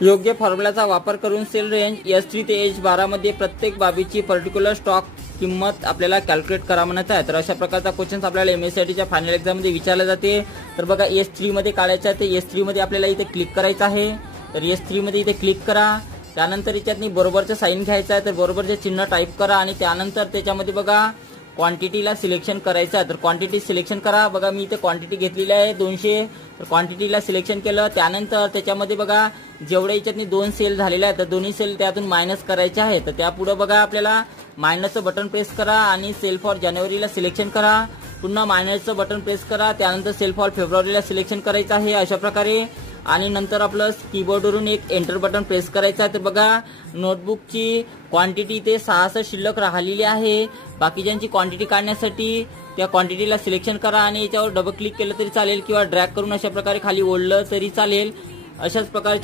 योग्य फॉर्म्युलाचा वापर करून सेल रेंज S3 ते H12 मध्ये प्रत्येक बाबीची पर्टिक्युलर स्टॉक किंमत आपल्याला कॅल्क्युलेट करा म्हणत आहे। तर अशा प्रकारचा क्वेश्चन आपल्याला MSCITच्या फायनल एक्झाम मध्ये विचारला जाते। तर बघा S3 मध्ये काढायचं आहे, तर S3 मध्ये आपल्याला इथे क्लिक करायचं आहे। तर S3 मध्ये इथे क्लिक करा, त्यानंतर याच्यातनी बरोबरचं साइन घ्यायचं आहे, तर बरोबरचे चिन्ह टाइप करा आणि त्यानंतर त्याच्यामध्ये बघा क्वांटिटीला सिलेक्शन करायचं आहे। तर क्वांटिटी सिलेक्शन करा, बघा मी इथे क्वांटिटी घेतलेली आहे 200, तर क्वांटिटीला सिलेक्शन केलं। त्यानंतर त्याच्यामध्ये बघा जेवढे याच्यातनी 2 सेल झालेले आहेत तर दोन्ही सेल त्यातून मायनस करायचे आहे। तर त्यापुढे बघा आपल्याला मायनसचं बटन प्रेस करा आणि सेल फॉर जानेवारीला सिलेक्शन करा, पुन्हा मायनसचं बटन प्रेस करा, त्यानंतर सेल फॉर फेब्रुवारीला सिलेक्शन करायचं आहे अशा प्रकारे। आणि नंतर आपलं कीबोर्डवरून एक एंटर बटन प्रेस करायचं आहे। तर बघा नोटबुकची क्वांटिटी इथे 6 शिल्लक राहिलेली आहे। बाकीच्यांची क्वांटिटी काढण्यासाठी त्या क्वांटिटीला सिलेक्शन करा आणि याच्यावर डबल क्लिक केलं तरी चालेल किंवा ड्रॅग करून अशा प्रकारे खाली ओढलं तरी चालेल। अशाच प्रकारे